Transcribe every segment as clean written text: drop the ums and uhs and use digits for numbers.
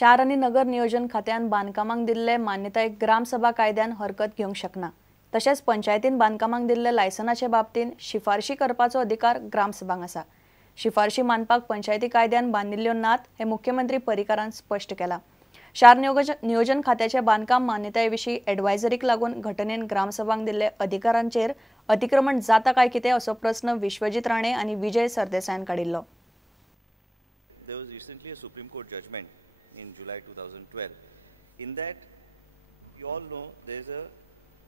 शार आणि नगर नियोजन खात्यान बांधकामांक दिल्ले मान्यतायेक ग्रामसभा कायद्यान हरकत घेवंक शकना। तशेंच पंचायतीन बांधकामांक दिल्ले लायसनाचे बाबतीन शिफारशी करपाचो अधिकार ग्रामसभांक आसा। शिफारशी मानपाक पंचायती कायद्यान बांदिल्ल्यो नात हे मुख्यमंत्री पर्रीकारान स्पष्ट केला। शार नियोजन खात्याचे बांधकाम मान्यतायेविशीं एडवायझरीक लागून घटनेन ग्रामसभांक दिल्ले अधिकारांचेर अतिक्रमण जाता काय कितें असो प्रस्न विश्वजीत राणे आणि विजय सरदेसायान काडिल्लो। There was recently a Supreme Court judgment in July 2012. In that, you all know there is a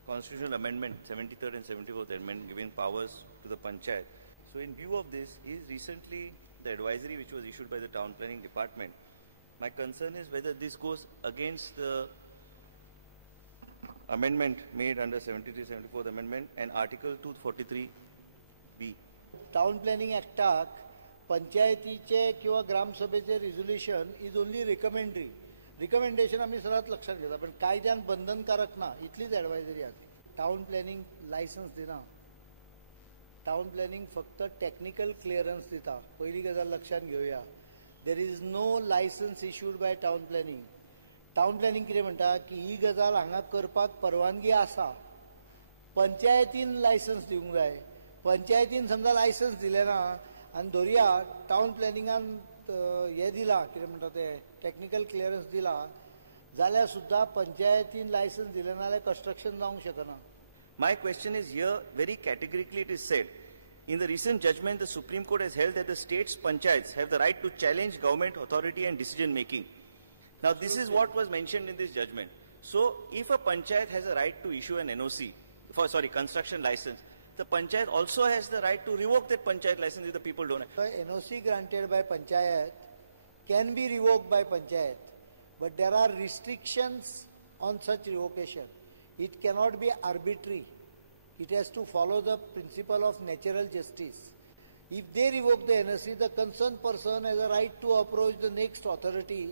constitutional amendment, 73rd and 74th amendment, giving powers to the panchayat. So in view of this, is recently the advisory which was issued by the Town Planning Department. My concern is whether this goes against the amendment made under 73rd, 74th amendment and Article 243B. Town Planning Act पंचायतीचे किंवा ग्रामसभेचे resolution is only recommendation आम्ही सरात लक्षात घेता, पण कायद्यान बंधनकारक ना, इतलीच एडवायझरी आसा। टाउन प्लॅनिंग लायसन्स दिना, टाउन प्लॅनिंग फक्त टेक्निकल क्लिअरन्स दिता। पहिली गजाल लक्षात घेऊया, there is no license issued by town planning. Town planning कितें म्हणटा की ही गजाल हांगा करपाक परवानगी आसा, पंचायतीन लायसन्स दिवंक जाय। पंचायतीन समजा लायसन्स दिले ना आणि धोरिया टाउन प्लॅनिंगान हे दिला, कितें म्हणटा ते टेक्निकल क्लिअरन्स दिला, जाल्यार सुद्धा पंचायतीन लायसन्स दिले ना जाल्यार कंस्ट्रक्शन जावंक शकना। My question is here, very categorically it is said, in the recent judgment the Supreme Court has held that the state's panchayats have the right to challenge government authority and decision making. Now this is what was mentioned in this judgment. So if a panchayat has a right to issue an NOC, construction license, the panchayat also has the right to revoke that panchayat license if the people don't. NOC granted by panchayat can be revoked by panchayat, but there are restrictions on such revocation. It cannot be arbitrary. It has to follow the principle of natural justice. If they revoke the NOC, the concerned person has a right to approach the next authority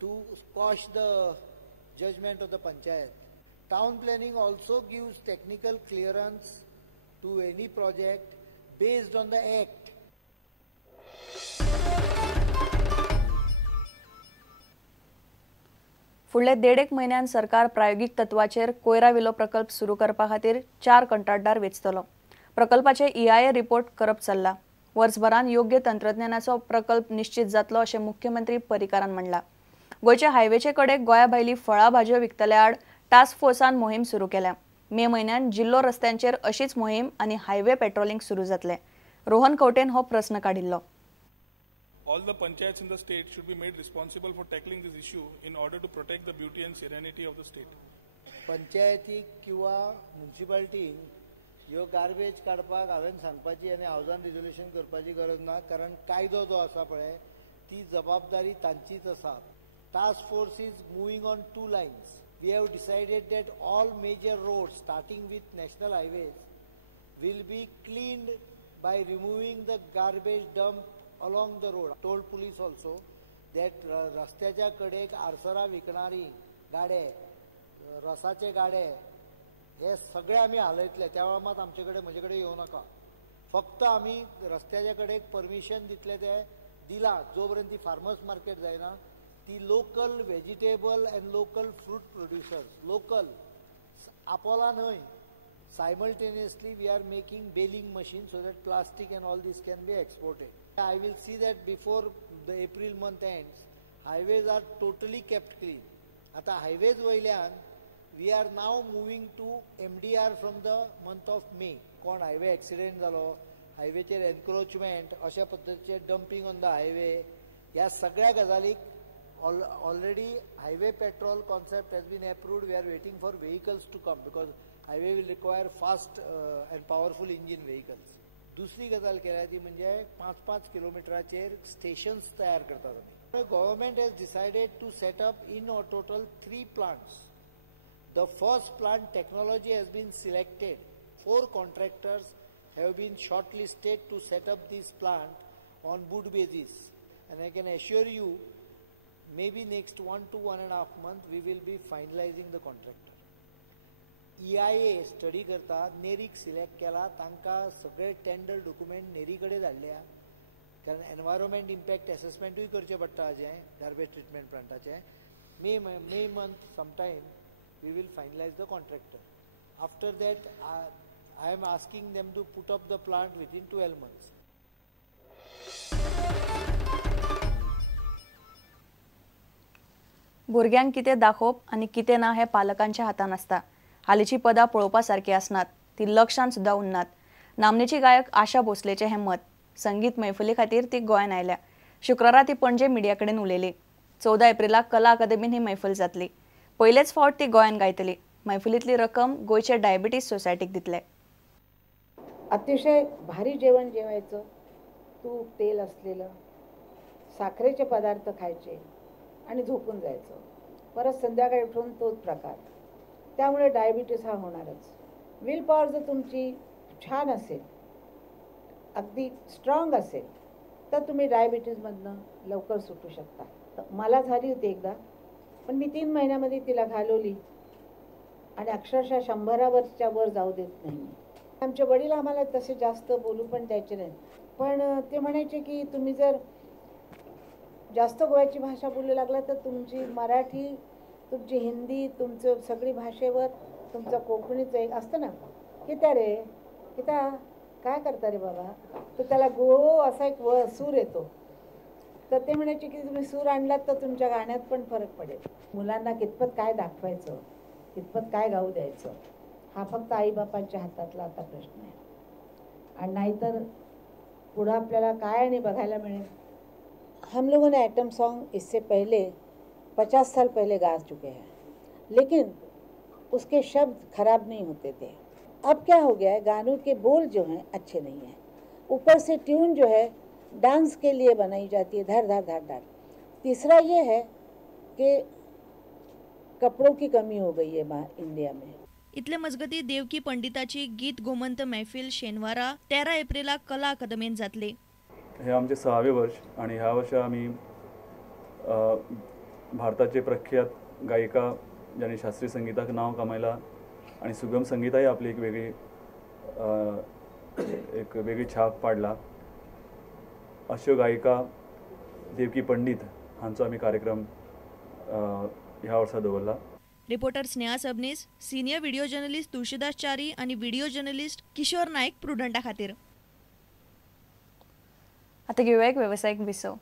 to quash the judgment of the panchayat. Town planning also gives technical clearance to any project based on the act. फुडले 1.5 म्हयन्यान सरकार प्रायोगिक तत्वाचेर कोयरा विलो प्रकल्प सुरू करपा खातीर 4 कंत्राटदार वेंचतलो। प्रकल्पाचे EIA रिपोर्ट करप चल्ला। वर्सभरान योग्य तंत्रज्ञानाचो प्रकल्प निश्चित जातलो अशें मुख्यमंत्री पर्रीकारान म्हणला। गोयचे हायवेचे कडेक गोंया भायली फळां भाजयो विकतल्या आड टास्क फोर्सान मोहीम सुरू केल्या। मे म्हयन्यान जिल्लो रस्त्यांचेर अशीच मोहीम आणि हायवे पेट्रोलिंग सुरू जातले। रोहन कवटेन हो प्रश्न काडिल्लो। All the panchayats in the state should be made responsible for tackling this issue in order to protect the beauty and serenity of the state. पंचायती किंवा म्युनिसिपालिटीन ह्यो गार्बेज काडपाक हांवें सांगपाची आनी हावजान रिझोल्यूशन करपाची गरज ना, कारण कायदो जो आसा पळय ती जबाबदारी तांचीच आसा। Task force is moving on 2 lines. We have decided that all major roads starting with national highways will be cleaned by removing the garbage dump along the road. Told police also that रस्त्याच्या कडेक आरसरा विकणारी गाडे, रसाचे गाडे हे सगळे आम्ही हालयतले। त्यावेळा मात आमचे कडेन म्हजे कडेन येवं नाका। फक्त आम्ही रस्त्याच्या कडेक परमिशन दितले ते दिला जो पर्यंत ती फार्मर्स मार्केट जायना। ती local vegetable and local fruit producers, local आपोला न्हय, simultaneously we are making baling machines so that plastic and all this can be exported. I will see that before the April month ends, highways are totally kept clean. आता highways वयल्यान we are now moving to MDR from the month of May. कोण highway accident जालो, highwayचेर encroachment, अशा पद्धतीचे dumping on the highway, ह्या सगळ्या गजालीक already highway patrol concept has been approved. We are waiting for vehicles to come because highway will require fast and powerful engine vehicles. दुसरी गजाल केल्या ती म्हणजे 5-5 किलोमीटराचेर स्टेशन्स तयार करतात आमी। Government has decided to set up in total 3 plants. The first plant technology has been selected. 4 contractors have been shortlisted to set up this plant on bid basis, and I can assure you maybe next 1 to 1.5 months we will be finalizing the contractor. EIA study करता, नेरीक select केला, तांकां सगळे tender document नेरी कडेन धाडल्या कारण environment impact एसेसमेंटूय करचें पडटा हाजें गार्बेज ट्रिटमेंट प्लांटाचें. May month sometime we will finalise the contractor. After that I am asking them to put up the plant within 12 months. भुरग्यांक कितें दाखोवप आनी कितें ना हें पालकांच्या हातान आसता. हालींची पदां पळोवपा सारकी आसनात, ती लक्षान सुद्दां उरनात. नामनेची गायक आशा भोसलेचें हें मत. संगीत मैफली खातीर ती गोंयान आयल्या. शुक्रारा ती पणजे मिडिया कडेन उलयली. 14 एप्रिलाक कला अकादेमीन ही मैफल जातली. पयलेच फावट ती गोंयान गायतली. मैफलीतली रक्कम गोंयचे डायबिटीज सोसायटीक दितले. अतिशय भारी जेवण जेवायचं, तूप तेल असलेलं, साखरेचे पदार्थ खायचे आणि झोपून जायचं. परत संध्याकाळी उठून तोच प्रकार. त्यामुळे डायबिटीस हा होणारच. विल पॉवर जर तुमची छान असेल, अगदी स्ट्रॉंग असेल, तर तुम्ही डायबिटीजमधनं लवकर सुटू शकता. मला झाली होती एकदा, पण मी 3 महिन्यामध्ये तिला घालवली आणि अक्षरशः 100 वर जाऊ देत नाही. आमचे वडील आम्हाला तसे जास्त बोलू पण द्यायचे नाही, पण ते म्हणायचे की तुम्ही जर जास्त गोव्याची भाषा बोलू लागला तर तुमची मराठी, तुमची हिंदी, तुमचं सगळी भाषेवर तुमचं कोकणीचं एक असतं ना, कित्या रे कित्या काय करता रे बाबा, तर त्याला गो असा एक सूर येतो. तर ते म्हणायचे की तुम्ही सूर आणलात तर तुमच्या गाण्यात पण फरक पडेल. मुलांना कितपत काय दाखवायचं, कितपत काय गाऊ द्यायचं, हा फक्त आईबापांच्या हातातला आता प्रश्न आहे. आणि नाहीतर पुढं आपल्याला काय आणि बघायला मिळेल. हम लोगों ने आइटम सॉन्ग इससे पहले 50 साल पहले गा चुके हैं, लेकिन उसके शब्द खराब नहीं होते थे. अब क्या हो गया है, गानों के बोल जो हैं अच्छे नहीं हैं. ऊपर से ट्यून जो है डांस के लिए बनाई जाती है, धर धर धर धर. तीसरा ये है कि कपड़ों की कमी हो गई है इंडिया में. इतले मजगती देवकी पंडिताची गीत गोमंत मैफिल शेनवारा 13 एप्रिलाक कला अकादमीन जातली. हे आमचे 6वे वर्ष आणि ह्या वर्षी आम्ही भारताचे प्रख्यात गायिका ज्यांनी शास्त्रीय संगीताक नाव कमायला आणि सुगम संगीताही आपली एक वेगळी छाप पाडला, अशो गायिका देवकी पंडित हांचो आम्ही कार्यक्रम ह्या वर्सा दवरला. Reporter Sneha Sabnis, senior video journalist Tulshidas चारी आणि व्हिडिओ जर्नलिस्ट किशोर नाईक प्रुडंटा खातीर. आता घेऊया एक व्यावसायिक विसव.